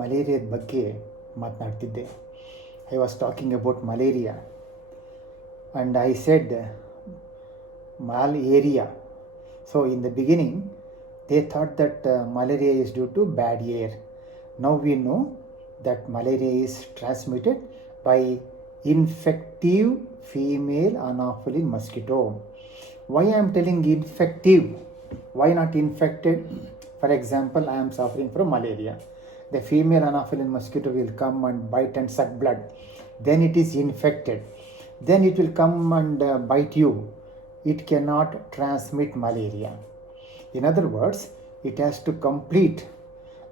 ಮಲೇರಿಯಾದ ಬಗ್ಗೆ ಮಾತನಾಡ್ತಿದ್ದೆ. I was talking about malaria and I said malaria. So in the beginning they thought that malaria is due to bad air. Now we know that malaria is transmitted by infective female Anopheline mosquito. Why I am telling infective? Why not infected? For example, I am suffering from malaria. The female Anopheline mosquito will come and bite and suck blood. Then it is infected. Then it will come and bite you. It cannot transmit malaria. In other words, it has to complete.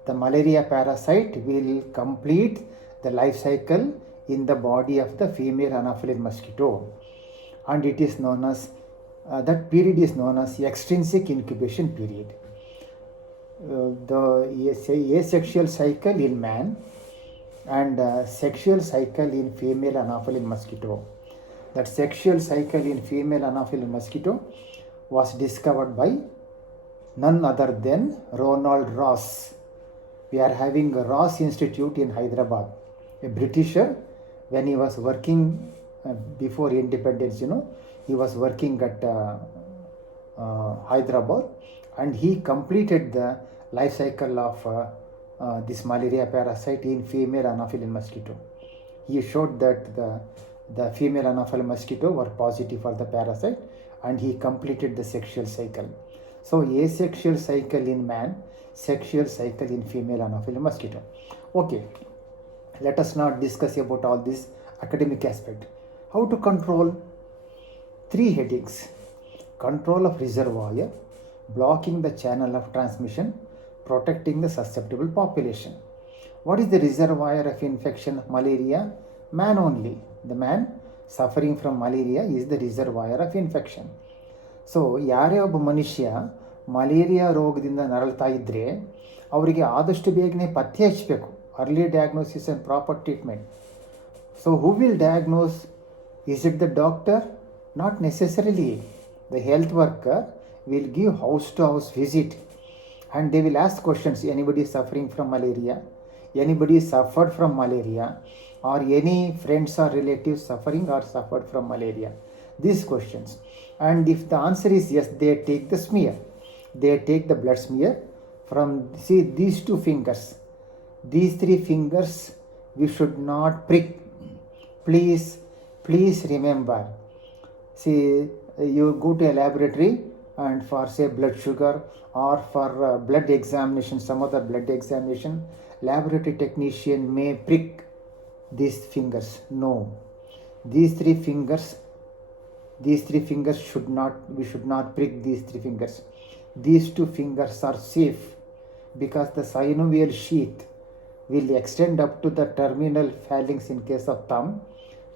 The malaria parasite will complete the life cycle in the body of the female Anopheline mosquito. And it is known as, that period is known as extrinsic incubation period. The asexual cycle in man and sexual cycle in female Anopheline mosquito. That sexual cycle in female Anopheline mosquito was discovered by none other than Ronald Ross. We are having a Ross Institute in Hyderabad. A Britisher, when he was working before independence, he was working at Hyderabad, and he completed the life cycle of this malaria parasite in female Anopheline mosquito. He showed that the female Anopheline mosquito were positive for the parasite, and he completed the sexual cycle. So asexual cycle in man, sexual cycle in female Anopheline mosquito. Okay, let us not discuss about all this academic aspect. How to control? 3 headings: control of reservoir, blocking the channel of transmission, protecting the susceptible population. What is the reservoir of infection of malaria? Man only. The man suffering from malaria is the reservoir of infection. So ಯಾರೇ ಒಬ್ಬ ಮನುಷ್ಯ malaria ರೋಗದಿಂದ ನರಳ್ತಾ ಇದ್ದರೆ ಅವರಿಗೆ ಆದಷ್ಟು ಬೇಗನೆ ಪತ್ತೆ ಹಚ್ಚಬೇಕು. Early diagnosis and proper treatment. So who will diagnose? Is it the doctor? Not necessarily. The health worker will give house to house visit and they will ask questions. Anybody suffering from malaria? Anybody suffered from malaria? Or any friends or relatives suffering or suffered from malaria? These questions. And if the answer is yes, they take the smear. They take the blood smear from, see, these 2 fingers. These 3 fingers we should not prick. Please remember. See, you go to a laboratory and for say blood sugar or for blood examination, some other blood examination, laboratory technician may prick these fingers. No, these 3 fingers should not, we should not prick these 3 fingers. These 2 fingers are safe because the synovial sheath will extend up to the terminal phalanx in case of thumb,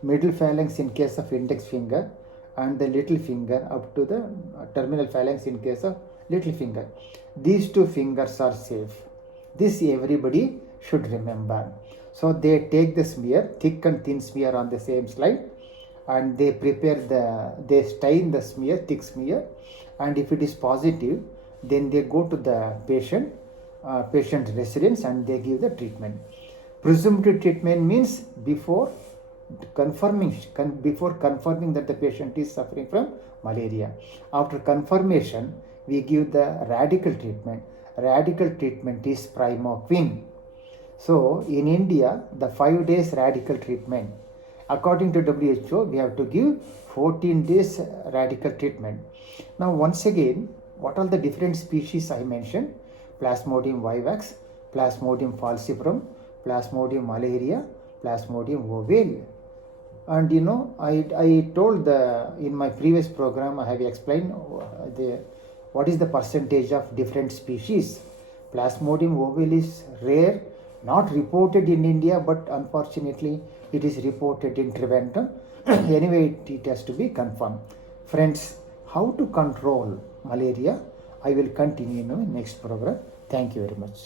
middle phalanx in case of index finger, and the little finger up to the terminal phalanx in case of little finger. These 2 fingers are safe. This everybody should remember. So they take the smear, thick and thin smear on the same slide, and they they stain the smear, thick smear, and if it is positive, then they go to the patient residence and they give the treatment. Presumptive treatment means before confirming that the patient is suffering from malaria. After confirmation, we give the radical treatment. Radical treatment is Primaquine. So in India, the 5 days radical treatment. According to WHO, we have to give 14 days radical treatment. Now once again, what are the different species I mentioned? Plasmodium vivax, Plasmodium falciparum, Plasmodium malaria, Plasmodium ovale. And I told in my previous program, I have explained what is the percentage of different species. Plasmodium ovale is rare, not reported in India, but unfortunately it is reported in Trivandrum. Anyway, it has to be confirmed. Friends, how to control malaria, I will continue in my next program. Thank you very much.